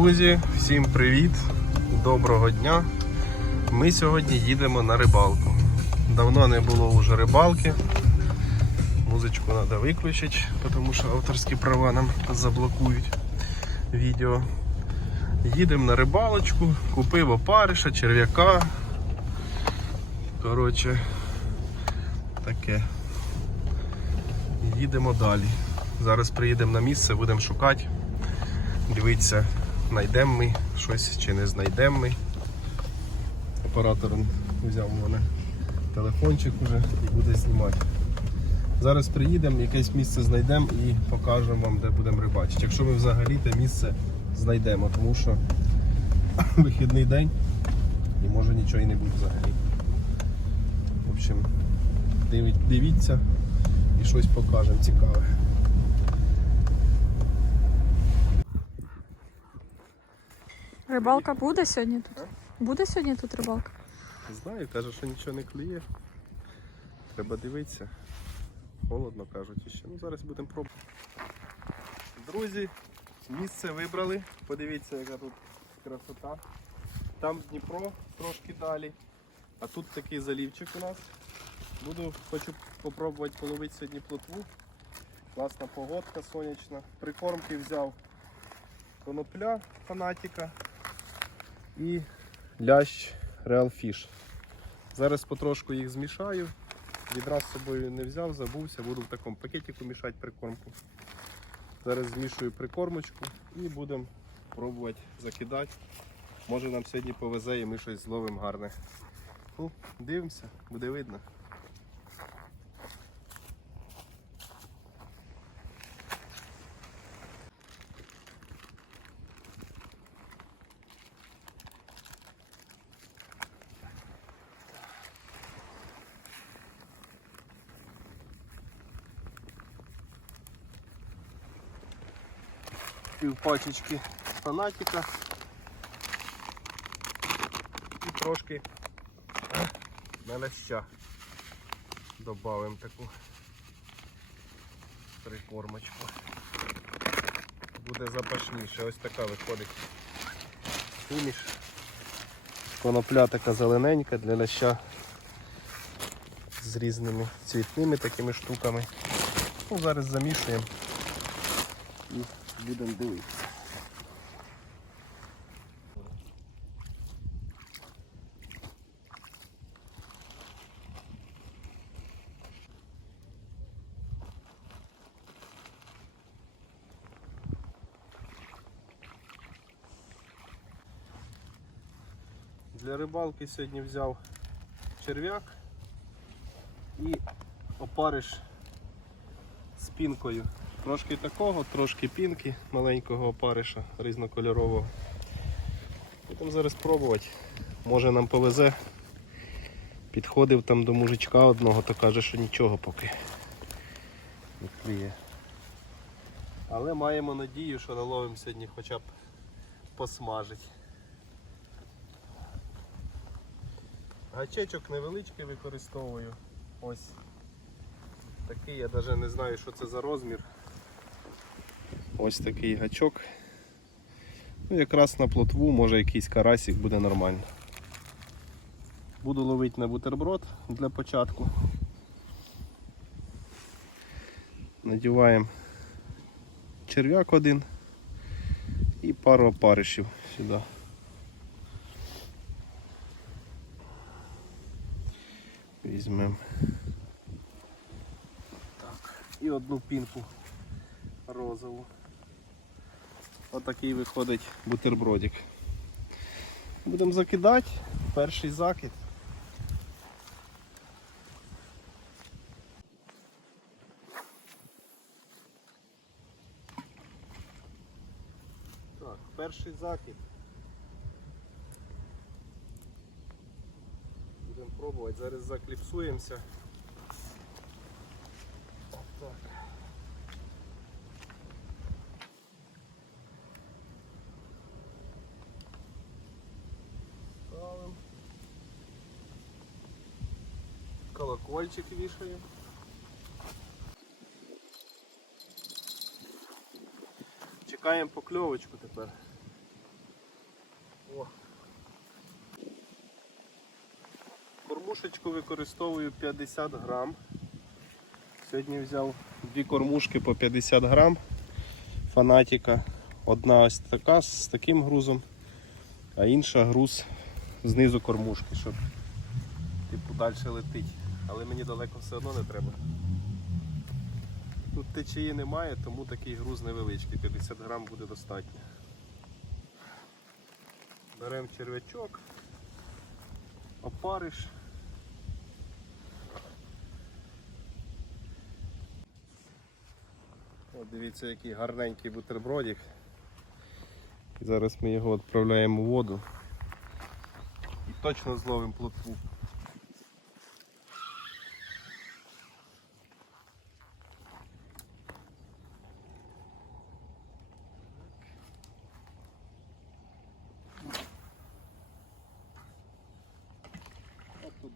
Друзі, всім привіт! Доброго дня! Ми сьогодні їдемо на рибалку. Давно не було вже рибалки. Музичку треба виключити, тому що авторські права нам заблокують відео. Їдемо на рибалочку, купив опариша, черв'яка. Коротше, таке. Їдемо далі. Зараз приїдемо на місце, будемо шукати. Дивіться, знайдемо ми щось чи не знайдемо ми. Оператор взяв у мене телефончик уже і буде знімати. Зараз приїдемо, якесь місце знайдемо і покажемо вам, де будемо рибачити. Якщо ми взагалі те місце знайдемо, тому що вихідний день і може нічого і не буде взагалі. В общем, дивіться і щось покажемо цікаве. Рибалка буде сьогодні тут? Буде сьогодні тут рибалка? Знаю, каже, що нічого не клює. Треба дивитися. Холодно кажуть ще. Ну зараз будемо пробувати. Друзі, місце вибрали. Подивіться, яка тут красота. Там Дніпро трошки далі. А тут такий залівчик у нас. Буду, хочу спробувати половити сьогодні плотву. Класна погодка сонячна. Прикормки взяв конопля фанатіка і лящ Real Fish. Зараз потрошку їх змішаю. Відразу з собою не взяв, забувся, буду в такому пакетику мішати прикормку. Зараз змішую прикормочку і будемо пробувати закидати. Може нам сьогодні повезе і ми щось зловимо гарне. Ну, дивимося, буде видно. Пів пачечки фанатика і трошки наляща додаємо таку прикормочку. Буде запашніше, ось така виходить суміш. Конопля така зелененька для ляща з різними цвітними такими штуками. Ну, зараз замішуємо будемо дивитися. Для рибалки сьогодні взяв черв'як і опариш з пінкою. Трошки такого, трошки пінки, маленького опариша різнокольорового. Будемо зараз пробувати. Може нам повезе. Підходив там до мужичка одного, то каже, що нічого поки не клює. Але маємо надію, що наловимо сьогодні хоча б посмажить. Гачечок невеличкий використовую. Ось такий, я навіть не знаю, що це за розмір. Ось такий гачок. Ну, якраз на плотву, може якийсь карасик буде нормально. Буду ловити на бутерброд для початку. Надіваємо черв'як один і пару опаришів сюди. Візьмемо так. і одну пінку розову. Отакий виходить бутербродик. Будемо закидати. Перший закид. Так, перший закид. Будемо пробувати. Зараз закліпсуємося. Так. Колокольчик вішаємо. Чекаємо покльовочку тепер. О. Кормушечку використовую 50 грам. Сьогодні взяв дві кормушки по 50 грам фанатіка. Одна ось така з таким грузом, а інша груз знизу кормушки, щоб типу далі летить. Але мені далеко все одно не треба. Тут течії немає, тому такий груз невеличкий, 50 грам буде достатньо. Беремо черв'ячок, опариш. От дивіться, який гарненький бутербродик. Зараз ми його відправляємо у воду і точно зловимо плотву.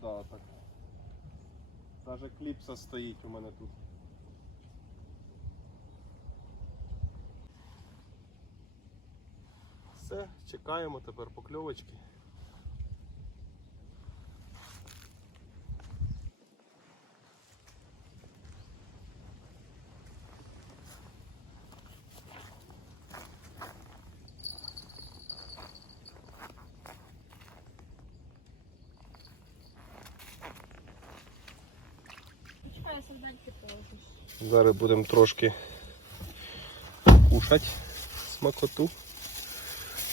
От так. Даже кліпса стоїть у мене тут. Все, чекаємо тепер покльовочки. Зараз будемо трошки кушати смакоту.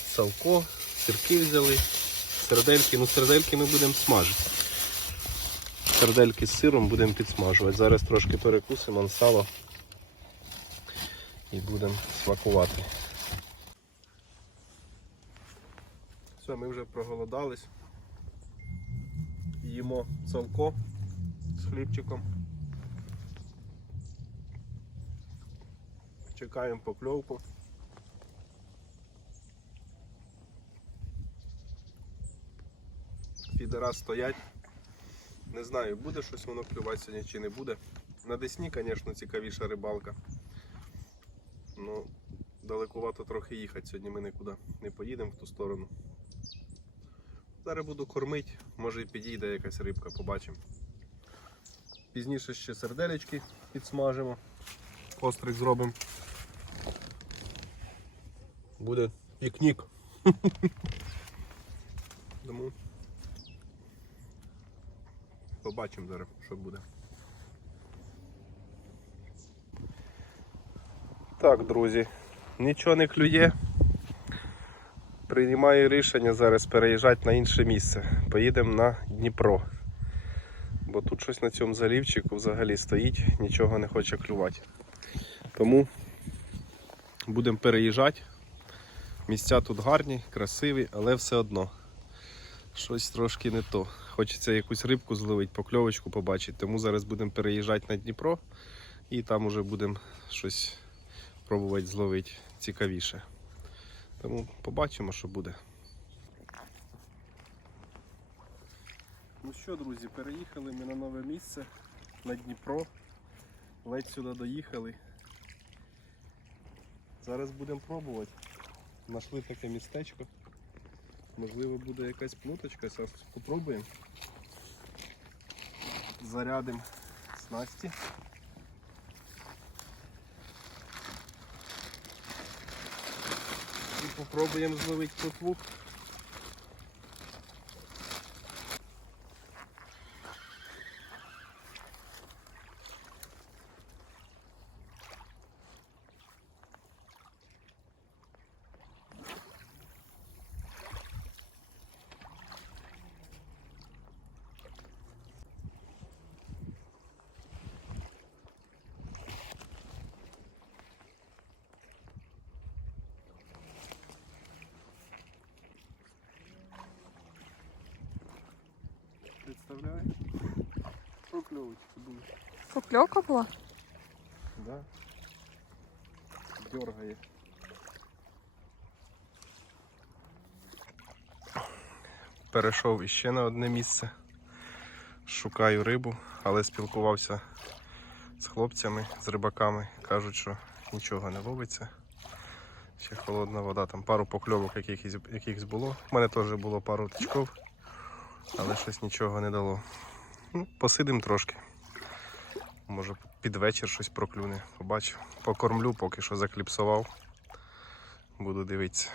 Салко, сирки взяли, сердельки. Ну сердельки ми будемо смажити. Сердельки з сиром будемо підсмажувати. Зараз трошки перекусимо сало і будемо смакувати. Все, ми вже проголодались. Їмо салко з хлібчиком. Чекаємо покльовку. Фідера стоять. Не знаю, буде щось воно клювати сьогодні чи не буде. На Десні, звісно, цікавіша рибалка. Ну, далекувато трохи їхати. Сьогодні ми нікуди не поїдемо в ту сторону. Зараз буду кормити, може і підійде якась рибка, побачимо. Пізніше ще серделечки підсмажимо. Острик зробимо. Буде пікнік. Тому побачимо зараз, що буде. Так, друзі, нічого не клює. Приймаю рішення зараз переїжджати на інше місце. Поїдемо на Дніпро. Бо тут щось на цьому залівчику взагалі стоїть, нічого не хоче клювати. Тому будемо переїжджати. Місця тут гарні, красиві, але все одно щось трошки не то. Хочеться якусь рибку зловити, покльовочку побачити. Тому зараз будемо переїжджати на Дніпро і там уже будемо щось пробувати зловити цікавіше. Тому побачимо, що буде. Ну що, друзі, переїхали ми на нове місце на Дніпро. Ледь сюди доїхали. Зараз будемо пробувати. Нашли таке містечко. Можливо буде якась плуточка, зараз спробуємо. Зарядимо снасті. І спробуємо зловити плотву. Представляєш? Прокльовочки були. Покльовка була? Да. Дергає. Перейшов іще на одне місце. Шукаю рибу, але спілкувався з хлопцями, з рибаками. Кажуть, що нічого не ловиться. Ще холодна вода, там пару покльовок якихось, якихось було. У мене теж було пару тичков, але щось нічого не дало. Ну, посидим трошки. Може під вечір щось проклюне. Побачу. Покормлю, поки що закліпсував. Буду дивитися.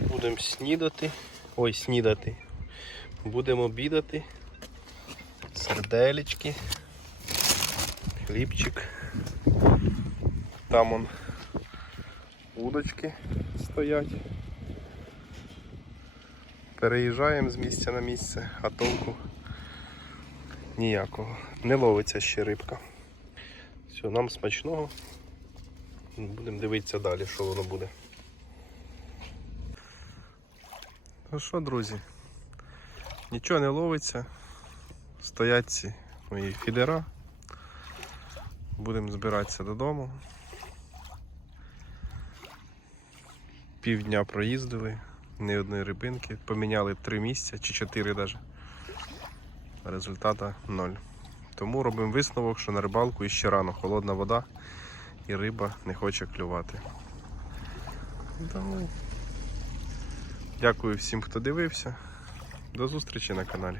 Будемо снідати. Ой, снідати. Будемо обідати. Серделечки. Хлібчик. Там он удочки стоять. Переїжджаємо з місця на місце, а толку ніякого. Не ловиться ще рибка. Все, нам смачного. Будемо дивитися далі, що воно буде. Ну що, друзі? Нічого не ловиться. Стоять ці мої фідера. Будемо збиратися додому. Півдня проїздили, ні одної рибинки. Поміняли три місця чи чотири навіть. Результата ноль. Тому робимо висновок, що на рибалку іще рано холодна вода і риба не хоче клювати. Тому дякую всім, хто дивився. До зустрічі на каналі.